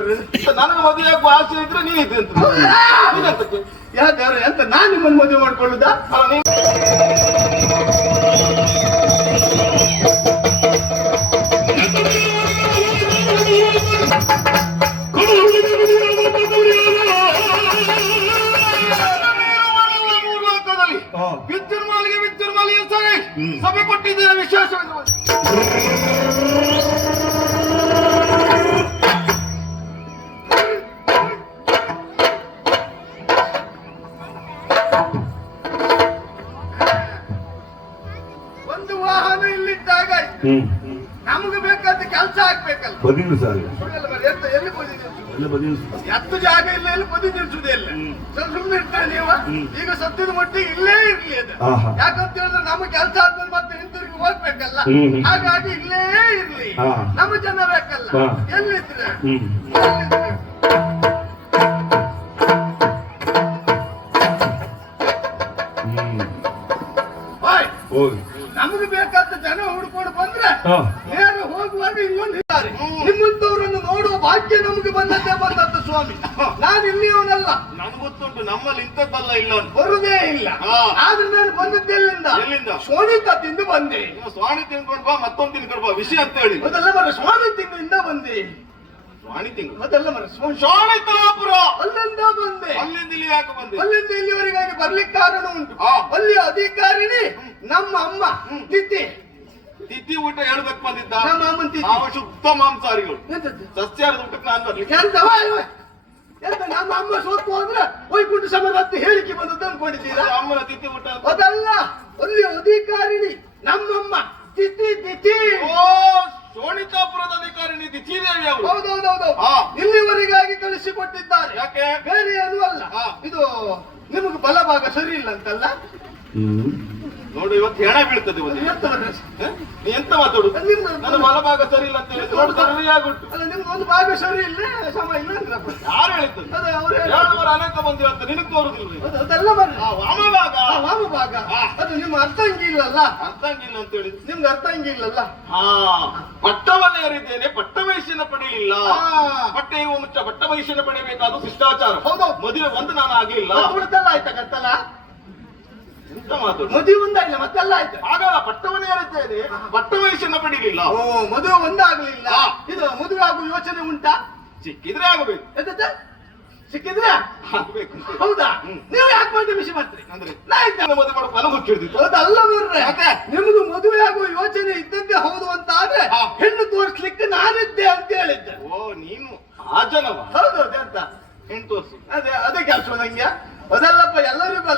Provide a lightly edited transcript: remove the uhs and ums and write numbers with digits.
ಬರ್ರಿ. ನನಗೆ ಮದುವೆ ಆಗುವ ಆಸೆ ಇದ್ರೆ ನೀ ಇದೆ ಅಂತ ಯಾವ್ದಾರ ಎಂತ ನಾನ್ ನಿಮ್ಮನ್ನ ಮದುವೆ ಮಾಡ್ಕೊಳ್ಳುದ? ವಿದ್ಯುನ್ಮಾಲಿಗೆ ಸಭೆ ಕೊಟ್ಟಿದ್ದೇನೆ ವಿಶೇಷವಾಗಿ. ಒಂದು ವಾಹನ ಇಲ್ಲಿದ್ದಾಗ ನಮಗೆ ಬೇಕಾದ ಕೆಲಸ ಆಗ್ಬೇಕಲ್ಲ. ಬದಿಲು ಸರ್ ಎಲ್ಲಿ ಎತ್ತು ಜಾಗ ಇಲ್ಲ, ಎಲ್ಲಿ ಬದಿ ನಿಲ್ಸುದೇ ಇಲ್ಲ. ಸುಮ್ಮನೆ ಇರ್ತಾರೆ ನೀವು. ಈಗ ಸದ್ಯದ ಮಟ್ಟಿಗೆ ಇಲ್ಲೇ ಇರ್ಲಿ ಅದು. ಯಾಕಂತ ಹೇಳಿದ್ರೆ ನಮ್ಮ ಕೆಲಸ ಆದ್ಮೇಲೆ ಮತ್ತೆ ಹಿಂತಿರುಗಿ ಹೋಗ್ಬೇಕಲ್ಲ. ಹಾಗಾಗಿ ಇಲ್ಲೇ ಇರ್ಲಿ, ನಮ್ಮ ಜನ ಬೇಕಲ್ಲ. ಎಲ್ಲಿದ್ರೆ ನಮಗೆ ಬೇಕಾದ ಜನ ಹುಡ್ಕೊಂಡು ಬಂದ್ರೆ ನೇರ ಹೋಗುವಾಗ ಇನ್ನೊಂದು ಇದ್ದಾರೆ. ನಿಮ್ಮಂತವರನ್ನು ನೋಡುವ ಭಾಗ್ಯ ನಮಗೆ ಬಂದದ್ದು ಸ್ವಾಮಿ. ನಾನು ಇಲ್ಲಿಯವನಲ್ಲ, ನನಗೆ ಗೊತ್ತುಂಟು ನಮ್ಮಲ್ಲಿ ಇಂಥದ್ದಲ್ಲ ಇಲ್ಲ, ಬರುದೇ ಇಲ್ಲ. ಆದ್ರೆ ನಾನು ಬಂದದ್ದೆಲ್ಲಿಂದ? ಎಲ್ಲಿಂದ? ಸೋನಿತ ತಿಂದು ಬಂದೆ. ಸ್ವಾಣಿ ತಿನ್ಕೊಂಡು ಬಾ, ಮತ್ತೊಂದು ತಿನ್ಕೊಂಡು ಬಾ, ವಿಷಯ ಅಂತ ಹೇಳಿ. ಅದೆಲ್ಲ ಬರ ಸ್ವಾಮಿ ತಿಂಗಳಿಂದ ಬಂದೆ. ಸ್ವಾಣಿ ತಿಂಗಳು ಅದೆಲ್ಲ ಬರ ಶೋಣಿತಲಾಪುರ ಅಲ್ಲಿಂದ ಬಂದೆ. ಅಲ್ಲಿಂದ ಇಲ್ಲಿ ಯಾಕೆ ಬಂದೆ? ಅಲ್ಲಿಂದ ಇಲ್ಲಿವರೆಗಾಗಿ ಬರ್ಲಿಕ್ಕೆ ಕಾರಣ ಉಂಟು. ಅಲ್ಲಿ ಅಧಿಕಾರಿನಿ ನಮ್ಮ ಅಮ್ಮ ತಿಥಿ ತಿಥಿ ಊಟ ಹೇಳ್ಬೇಕು ಬಂದಿದ್ದ. ನಮ್ಮ ಅಮ್ಮನ ತಿಥಿ ನಾವು ಶುದ್ಧ ಮಾಂಸಾಹಾರಿಗಳು, ಸಸ್ಯಾಹಾರದ ಊಟಕ್ಕೆ ನಾನು ಬರ್ಲಿಕ್ಕೆ. ಎಂತ ನಮ್ಮ ಅಮ್ಮ ಸೋತು ಹೋದ್ರೆ ವೈಕುಂಠ ಸಮರ ಅಂತ ಹೇಳಿಕೆ ಬಂದದ್ದು ಅನ್ಕೊಂಡಿದ್ದೀರಾ? ಅಮ್ಮನ ತಿಥಿ ಊಟ ಅದಲ್ಲ, ಅಲ್ಲಿ ಅಧಿಕಾರಿನಿ ನಮ್ಮಮ್ಮ ತಿಥಿ ತಿಥಿ. ಓ, ಶೋಣಿತಾಪುರದ ಅಧಿಕಾರಿನಿ ತಿಥಿದೇವಿ ಅವರು. ಹೌದೌದೌದು, ಇಲ್ಲಿವರೆಗಾಗಿ ಕಳಿಸಿಕೊಟ್ಟಿದ್ದಾರೆ. ಯಾಕೆ? ಬೇರೆ ಏನೂ ಅಲ್ಲ, ಇದು ನಿಮಗೆ ಬಲಭಾಗ ಸರಿ ಇಲ್ಲ ಅಂತಲ್ಲ. ನೋಡು, ಇವತ್ತು ಹೆಣ ಬೀಳ್ತದೆ. ನೀ ಎಂತ ಮಾತಾಡುದು? ನನ್ನ ಬಲಭಾಗ ಸರಿ ಇಲ್ಲ ಅಂತ ಹೇಳಿ ನೋಡು, ಸರಿಯಾಗುಂಟು. ಅಲ್ಲ, ನಿಮ್ಗೆ ಒಂದು ಭಾಗ ಸರಿ ಇಲ್ಲ, ಸಮ ಇಲ್ಲ ಅಂದ್ರಪ್ಪ. ಯಾರು ಹೇಳಿದ್ದು? ಅದೇ ಅವ್ರು ಹೇಳುವವರು ಅನೇಕ ಮಂದಿ ಅಂತ ನಿನಗೆ ತೋರುದಿಲ್ಲ. ಅದೆಲ್ಲ ಬರ್ರಿ. ವಾಮಭಾಗ, ವಾಮಭಾಗ ಅದು ನಿಮ್ಮ ಅರ್ಥಂಗಿ ಇಲ್ಲಲ್ಲ. ಅರ್ಥಂಗಿಲ್ಲ ಅಂತ ಹೇಳಿ ನಿಮ್ಗೆ ಅರ್ಥಂಗಿ ಇಲ್ಲಲ್ಲ. ಪಟ್ಟವನ್ನ ಏರಿದ್ದೇನೆ, ಪಟ್ಟವಯಸ್ಸಿನ ಪಡೆಯಲಿಲ್ಲ. ಪಟ್ಟ ಇರುವ ಮುಚ್ಚ ಪಟ್ಟವಯಸ್ಸಿನ ಪಡೆಯಬೇಕಾದ ಶಿಷ್ಟಾಚಾರ. ಹೌದು, ಮದುವೆ ಒಂದು ನಾನು ಆಗ್ಲಿಲ್ಲ. ಆಯ್ತಾ ಕತ್ತಲ್ಲ? ಎಂತ ಮಾತು? ಮದುವೆ ಒಂದಾಗಿಲ್ಲ, ಮತ್ತೆಲ್ಲ ಆಯ್ತು. ಆಗಲ್ಲ, ಪಟ್ಟವನ್ನ ಏರಿದ್ದೇನೆ, ಪಟ್ಟವಯಸ್ಸಿನ ಪಡೆಯಲಿಲ್ಲ. ಓ, ಮದುವೆ ಒಂದಾಗ್ಲಿಲ್ಲ. ಇದು ಮದುವೆ ಆಗುವ ಯೋಚನೆ ಉಂಟಾ? ಸಿಕ್ಕಿದ್ರೆ ಆಗಬೇಕು. ಸಿಕ್ಕಿದ್ರೆ ಆಗ್ಬೇಕು. ಹೌದಾ? ನೀವು ಯಾಕೆ ಮಾಡಿ ವಿಷಯ ಮಾಡ್ತೀರಿ? ಅಂದ್ರೆ ಮದುವೆ ಮಾಡೋ ಫಲ ಹುಚ್ಚಿಡ್ದಿತ್ತು. ಅದಲ್ಲ ಬರ್ರೆ, ನಿಮ್ದು ಮದುವೆ ಆಗುವ ಯೋಚನೆ ಇದ್ದದ್ದೇ ಹೌದು ಅಂತ ಆದ್ರೆ ಹೆಣ್ಣು ತೋರಿಸ್ಲಿಕ್ಕೆ ನಾನಿದ್ದೆ ಅಂತ ಹೇಳಿದ್ದೆ. ಓ, ನೀನು ಆ ಜನವ? ಹೌದು, ಅಂತ ಹೆಣ್ಣು ತೋರಿಸು. ಅದೇ ಕೆಲಸ ನಂಗೆ. ಅದಲ್ಲಪ್ಪ, ಎಲ್ಲರಿಗೂ